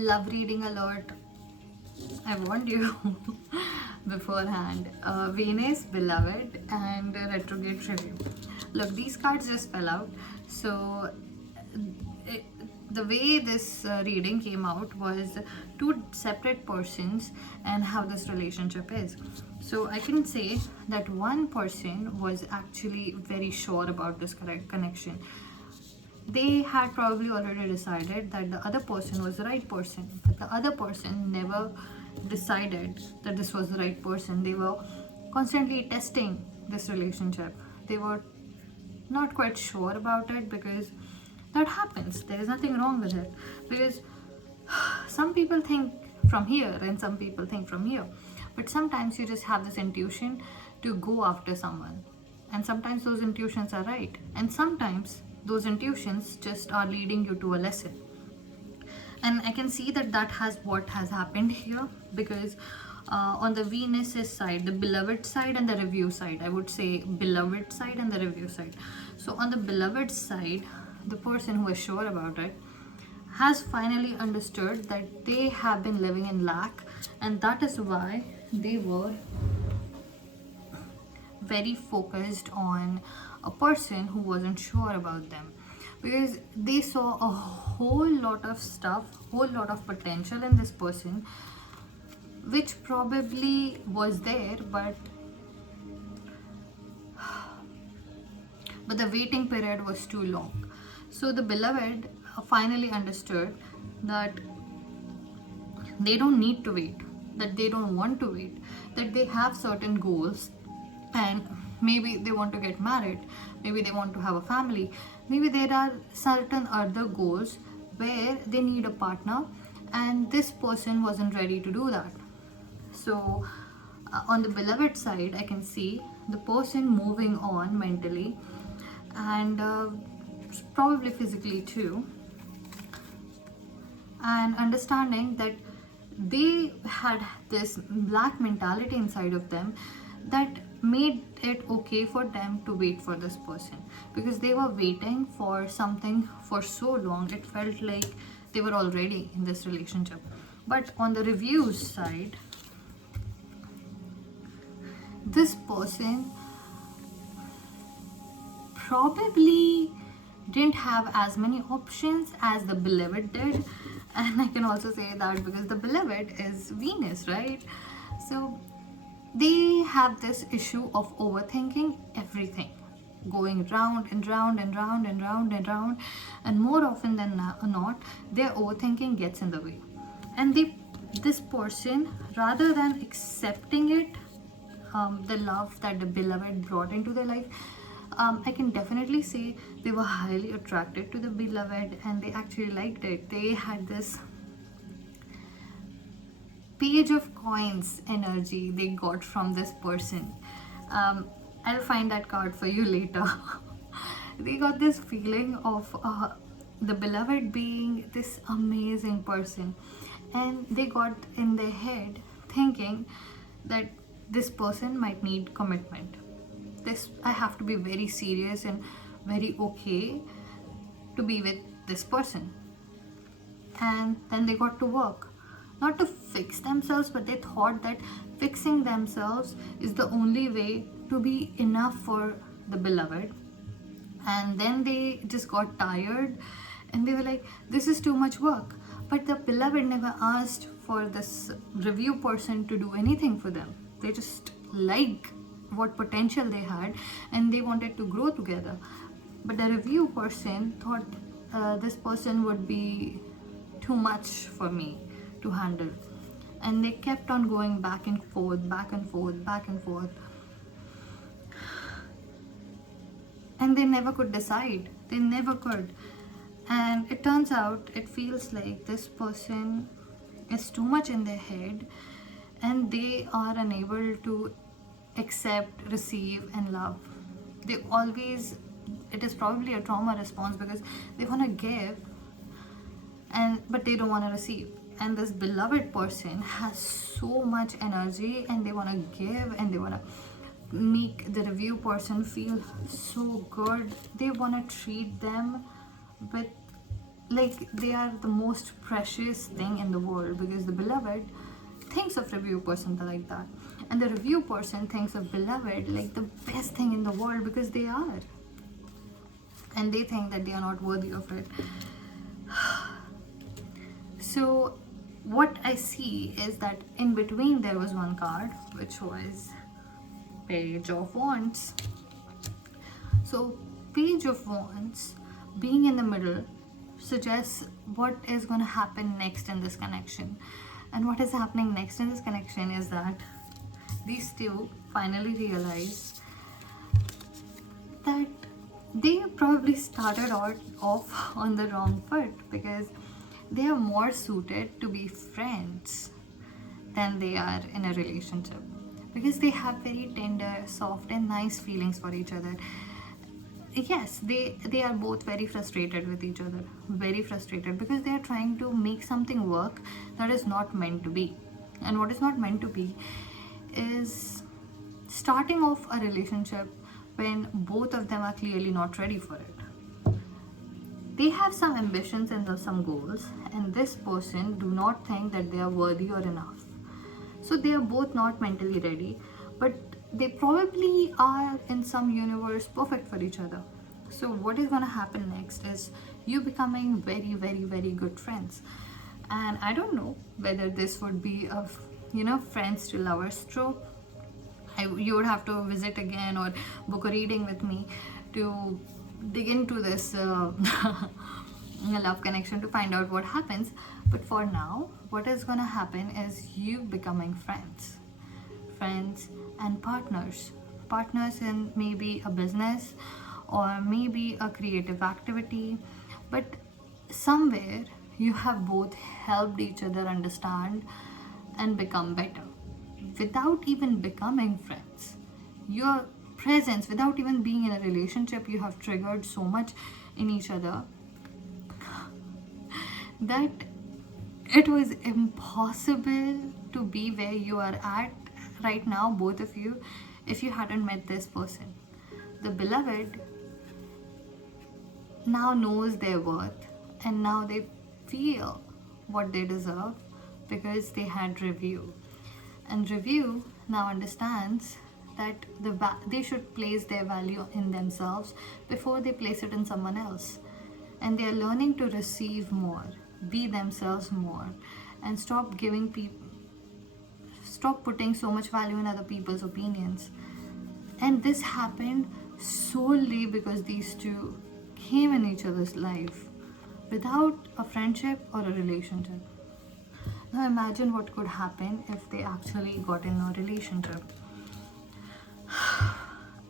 Love reading alert. I warned you beforehand. Venus, Beloved, and Retrograde Review. Look, these cards just fell out. So, it, the way this reading came out was two separate persons and how this relationship is. So, I can say that one person was actually very sure about this correct connection. They had probably already decided that the other person was the right person, but the other person never decided that this was the right person. They were constantly testing this relationship. They were not quite sure about it because that happens. There is nothing wrong with it because some people think from here and some people think from here, but sometimes you just have this intuition to go after someone, and sometimes those intuitions are right, and sometimes those intuitions just are leading you to a lesson. And I can see that that has what has happened here because on the Venus's side, the beloved side and the review side, I would say beloved side and the review side. So on the beloved side, the person who is sure about it has finally understood that they have been living in lack, and that is why they were very focused on a person who wasn't sure about them, because they saw a whole lot of stuff, whole lot of potential in this person, which probably was there, but the waiting period was too long. So the beloved finally understood that they don't need to wait, that they don't want to wait, that they have certain goals, and maybe they want to get married, maybe they want to have a family, maybe there are certain other goals where they need a partner, and this person wasn't ready to do that. So on the beloved side, I can see the person moving on mentally and probably physically too, and understanding that they had this black mentality inside of them that made it okay for them to wait for this person, because they were waiting for something for so long it felt like they were already in this relationship. But on the reviews side, this person probably didn't have as many options as the beloved did, and I can also say that because the beloved is Venus, right? So they have this issue of overthinking everything, going round and round and round and round and round, and more often than not their overthinking gets in the way, and this person, rather than accepting it, the love that the beloved brought into their life, I can definitely say they were highly attracted to the beloved and they actually liked it. They had this page of coins energy they got from this person. I'll find that card for you later. They got this feeling of the beloved being this amazing person, and they got in their head thinking that this person might need commitment. I have to be very serious and very okay to be with this person. And then they got to work, not to fix themselves, but they thought that fixing themselves is the only way to be enough for the beloved. And then they just got tired and they were like, this is too much work. But the beloved never asked for this review person to do anything for them. They just like what potential they had and they wanted to grow together. But the review person thought this person would be too much for me to handle, and they kept on going back and forth, back and forth, back and forth, and they never could decide. They never could. And it turns out, it feels like this person is too much in their head and they are unable to accept, receive, and love. They always, it is probably a trauma response because they want to give but they don't want to receive. And this beloved person has so much energy and they want to give and they want to make the review person feel so good. They want to treat them with like they are the most precious thing in the world, because the beloved thinks of review person like that, and the review person thinks of beloved like the best thing in the world, because they are, and they think that they are not worthy of it. So what I see is that in between there was one card which was Page of Wands. So Page of Wands being in the middle suggests what is going to happen next in this connection. And what is happening next in this connection is that these two finally realize that they probably started off on the wrong foot, because they are more suited to be friends than they are in a relationship, because they have very tender, soft and nice feelings for each other. Yes, they are both very frustrated with each other, very frustrated, because they are trying to make something work that is not meant to be. And what is not meant to be is starting off a relationship when both of them are clearly not ready for it. They have some ambitions and some goals, and this person do not think that they are worthy or enough. So they are both not mentally ready, but they probably are in some universe perfect for each other. So what is going to happen next is you becoming very, very, very good friends. And I don't know whether this would be a friends to lovers trope. You would have to visit again or book a reading with me to dig into this love connection to find out what happens. But for now, what is going to happen is you becoming friends and partners in maybe a business or maybe a creative activity, but somewhere you have both helped each other understand and become better without even becoming friends. Your presence, without even being in a relationship, you have triggered so much in each other that it was impossible to be where you are at right now, both of you, if you hadn't met this person. The beloved now knows their worth, and now they feel what they deserve because they had review. And review now understands that they should place their value in themselves before they place it in someone else. And they are learning to receive more, be themselves more, and stop putting so much value in other people's opinions. And this happened solely because these two came in each other's life without a friendship or a relationship. Now imagine what could happen if they actually got in a relationship.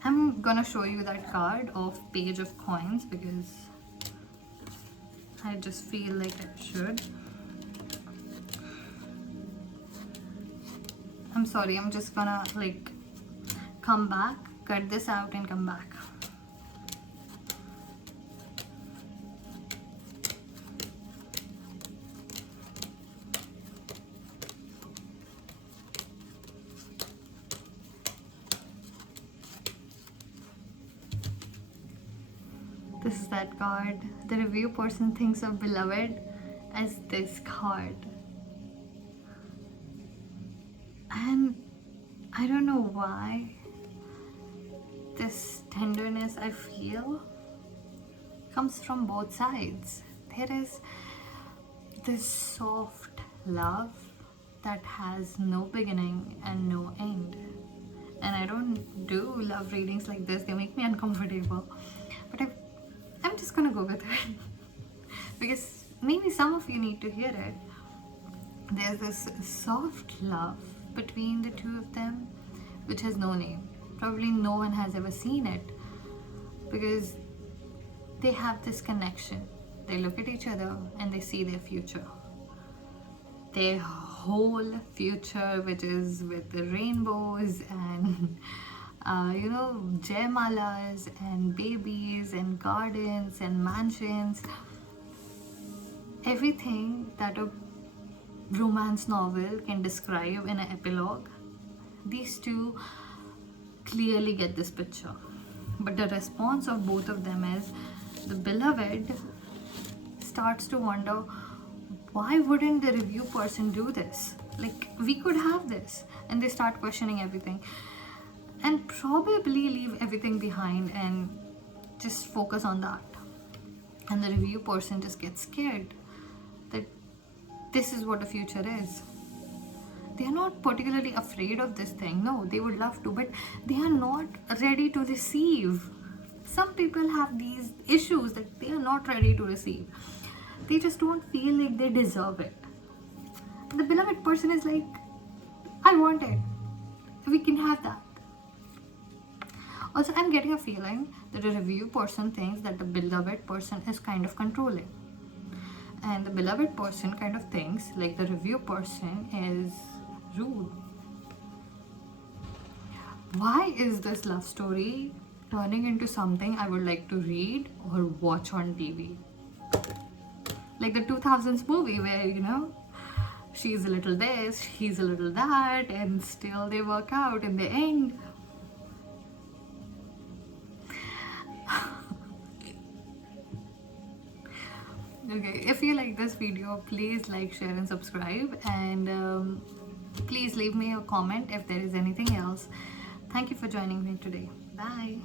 I'm gonna show you that card of Page of Coins because I just feel like I should. I'm sorry, I'm just gonna come back, cut this out and come back. This is that card. The review person thinks of beloved as this card. And I don't know why this tenderness I feel comes from both sides. There is this soft love that has no beginning and no end. And I don't do love readings like this, they make me uncomfortable. But I'm just gonna go with it because maybe some of you need to hear it. There's this soft love between the two of them which has no name. Probably no one has ever seen it because they have this connection. They look at each other and they see their future. Their whole future, which is with the rainbows and jaymalas and babies and gardens and mansions, everything that a romance novel can describe in an epilogue. These two clearly get this picture, but the response of both of them is the beloved starts to wonder, why wouldn't the review person do this? Like, we could have this. And they start questioning everything and probably leave everything behind and just focus on that. And the review person just gets scared that this is what the future is. They are not particularly afraid of this thing. No, they would love to, but they are not ready to receive. Some people have these issues that they are not ready to receive. They just don't feel like they deserve it. The beloved person is like, I want it. We can have that. Also, I'm getting a feeling that the review person thinks that the beloved person is kind of controlling. And the beloved person kind of thinks like the review person is rude. Why is this love story turning into something I would like to read or watch on TV? Like the 2000s movie where, you know, she's a little this, he's a little that, and still they work out in the end. Okay, if you like this video, please like, share and subscribe, and please leave me a comment if there is anything else. Thank you for joining me today. Bye.